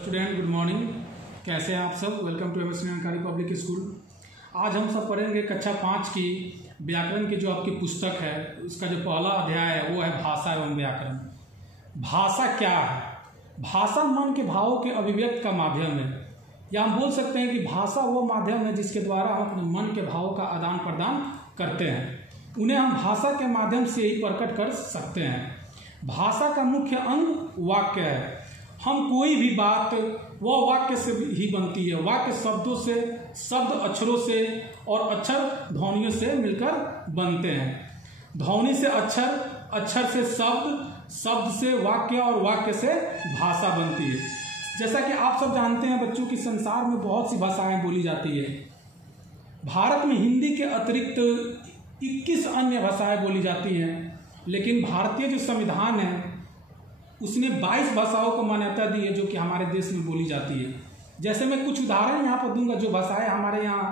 Student good morning, कैसे हैं आप सब। वेलकम टू एमएसएनकारी पब्लिक स्कूल। आज हम सब पढ़ेंगे कक्षा 5 की व्याकरण की जो आपकी पुस्तक है, उसका जो पहला अध्याय है वो है भाषा एवं व्याकरण। भाषा क्या है? भाषा मन के भावों के अभिव्यक्त का माध्यम है, या हम बोल सकते हैं कि भाषा वो माध्यम है जिसके द्वारा हम अपने मन के भावों का आदान प्रदान करते हैं। उन्हें हम भाषा के माध्यम से ही प्रकट कर सकते हैं। भाषा का मुख्य अंग वाक्य है। हम कोई भी बात वह वाक्य से ही बनती है। वाक्य शब्दों से, शब्द अक्षरों से और अक्षर ध्वनियों से मिलकर बनते हैं। ध्वनि से अक्षर, अक्षर से शब्द, शब्द से वाक्य और वाक्य से भाषा बनती है। जैसा कि आप सब जानते हैं बच्चों की संसार में बहुत सी भाषाएं बोली जाती है। भारत में हिंदी के अतिरिक्त 21 अन्य भाषाएं बोली जाती हैं, लेकिन भारतीय जो संविधान है उसने 22 भाषाओं को मान्यता दी है जो कि हमारे देश में बोली जाती है। जैसे मैं कुछ उदाहरण यहाँ पर दूंगा जो भाषाएं हमारे यहाँ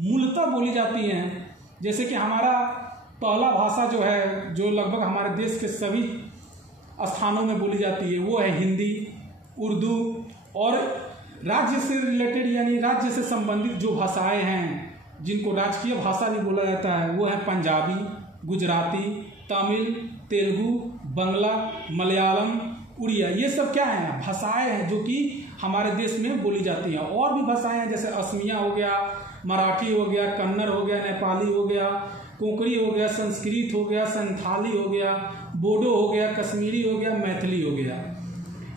मूलतः बोली जाती हैं। जैसे कि हमारा पहला भाषा जो है, जो लगभग हमारे देश के सभी स्थानों में बोली जाती है, वो है हिंदी, उर्दू। और राज्य से रिलेटेड यानी राज्य से संबंधित जो भाषाएं हैं जिनको राजकीय भाषा भी बोला जाता है वो है पंजाबी, गुजराती, तमिल, तेलुगु, बंगला, मलयालम, उड़िया। ये सब क्या है? भाषाएं हैं जो कि हमारे देश में बोली जाती हैं। और भी भाषाएं हैं जैसे असमिया हो गया, मराठी हो गया, कन्नड़ हो गया, नेपाली हो गया, कोंकणी हो गया, संस्कृत हो गया, संथाली हो गया, बोडो हो गया, कश्मीरी हो गया, मैथिली हो गया।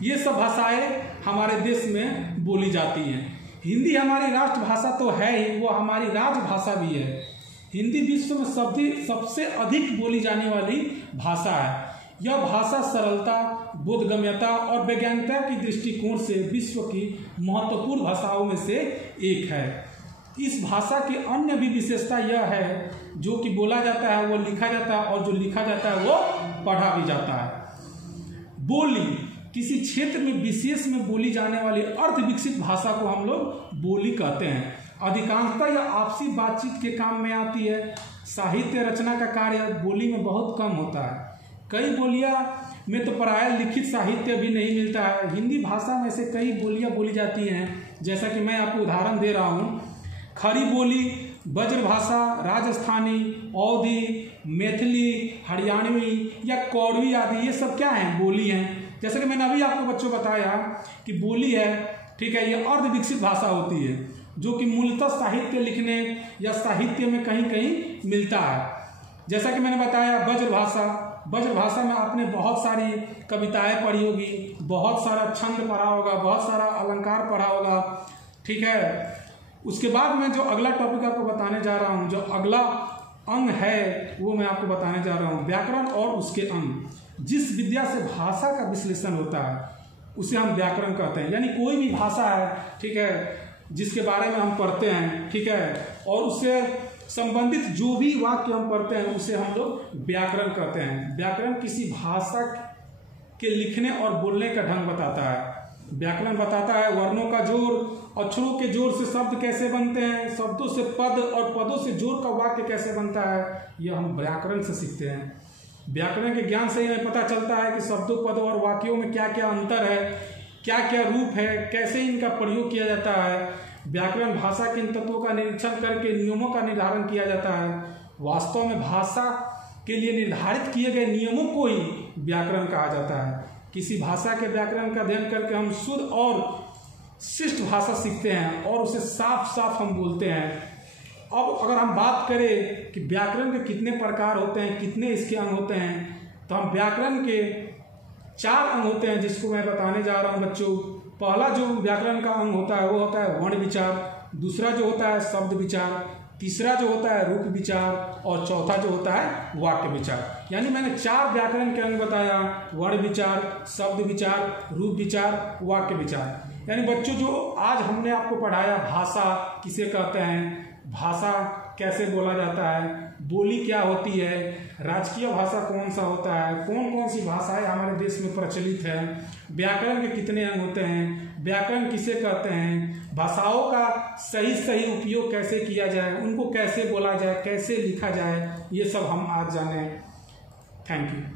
ये सब भाषाएं हमारे देश में बोली जाती हैं। हिंदी हमारी राष्ट्रभाषा तो है ही, वो हमारी राजभाषा भी है। हिंदी विश्व में सबसे अधिक बोली जाने वाली भाषा है। यह भाषा सरलता, बोधगम्यता और वैज्ञानिकता की दृष्टिकोण से विश्व की महत्वपूर्ण भाषाओं में से एक है। इस भाषा की अन्य भी विशेषता यह है जो कि बोला जाता है वो लिखा जाता है, और जो लिखा जाता है वो पढ़ा भी जाता है। बोली किसी क्षेत्र में विशेष में बोली जाने वाली अर्थ विकसित भाषा को हम लोग बोली कहते हैं। अधिकांशतः यह आपसी बातचीत के काम में आती है। साहित्य रचना का कार्य बोली में बहुत कम होता है। कई बोलियां में तो प्रायः लिखित साहित्य भी नहीं मिलता है। हिंदी भाषा में से कई बोलियां बोली जाती हैं, जैसा कि मैं आपको उदाहरण दे रहा हूँ। खड़ी बोली, ब्रजभाषा, राजस्थानी, अवधी, मैथिली, हरियाणवी या कौड़वी आदि, ये सब क्या हैं? बोली हैं। जैसे कि मैंने अभी आपको बच्चों बताया कि बोली है, ठीक है, ये अर्ध विकसित भाषा होती है जो कि मूलतः साहित्य लिखने या साहित्य में कहीं कहीं मिलता है। जैसा कि मैंने बताया ब्रजभाषा में आपने बहुत सारी कविताएं पढ़ी होगी, बहुत सारा छंद पढ़ा होगा, बहुत सारा अलंकार पढ़ा होगा, ठीक है। उसके बाद मैं जो अगला टॉपिक आपको बताने जा रहा हूँ, जो अगला अंग है वो मैं आपको बताने जा रहा हूँ, व्याकरण और उसके अंग। जिस विद्या से भाषा का विश्लेषण होता है उसे हम व्याकरण कहते हैं। यानी कोई भी भाषा है, ठीक है, जिसके बारे में हम पढ़ते हैं, ठीक है, और उससे संबंधित जो भी वाक्य हम पढ़ते हैं उसे हम लोग व्याकरण कहते हैं। व्याकरण किसी भाषा के लिखने और बोलने का ढंग बताता है। व्याकरण बताता है वर्णों का जोड़, अक्षरों के जोड़ से शब्द कैसे बनते हैं, शब्दों से पद और पदों से जोड़ का वाक्य कैसे बनता है। यह हम व्याकरण से सीखते हैं। व्याकरण के ज्ञान से हमें पता चलता है कि शब्दों, पदों और वाक्यों में क्या क्या अंतर है, क्या क्या रूप है, कैसे इनका प्रयोग किया जाता है। व्याकरण भाषा के इन तत्वों का निरीक्षण करके नियमों का निर्धारण किया जाता है। वास्तव में भाषा के लिए निर्धारित किए गए नियमों को ही व्याकरण कहा जाता है। किसी भाषा के व्याकरण का अध्ययन करके हम शुद्ध और शिष्ट भाषा सीखते हैं और उसे साफ साफ हम बोलते हैं। अब अगर हम बात करें कि व्याकरण के कितने प्रकार होते हैं, कितने इसके अंग होते हैं, तो हम व्याकरण के 4 अंग होते हैं जिसको मैं बताने जा रहा हूँ बच्चों। पहला जो व्याकरण का अंग होता है वो होता है वर्ण विचार, दूसरा जो होता है शब्द विचार, तीसरा जो होता है रूप विचार, और चौथा जो होता है वाक्य विचार। यानी मैंने 4 व्याकरण के अंग बताया, वर्ण विचार, शब्द विचार, रूप विचार, वाक्य विचार। यानी बच्चों जो आज हमने आपको पढ़ाया, भाषा किसे कहते हैं, भाषा कैसे बोला जाता है, बोली क्या होती है, राजकीय भाषा कौन सा होता है, कौन कौन सी भाषाएं हमारे देश में प्रचलित है, व्याकरण के कितने अंग होते हैं, व्याकरण किसे कहते हैं, भाषाओं का सही उपयोग कैसे किया जाए, उनको कैसे बोला जाए, कैसे लिखा जाए, ये सब हम आज जाने। Thank you.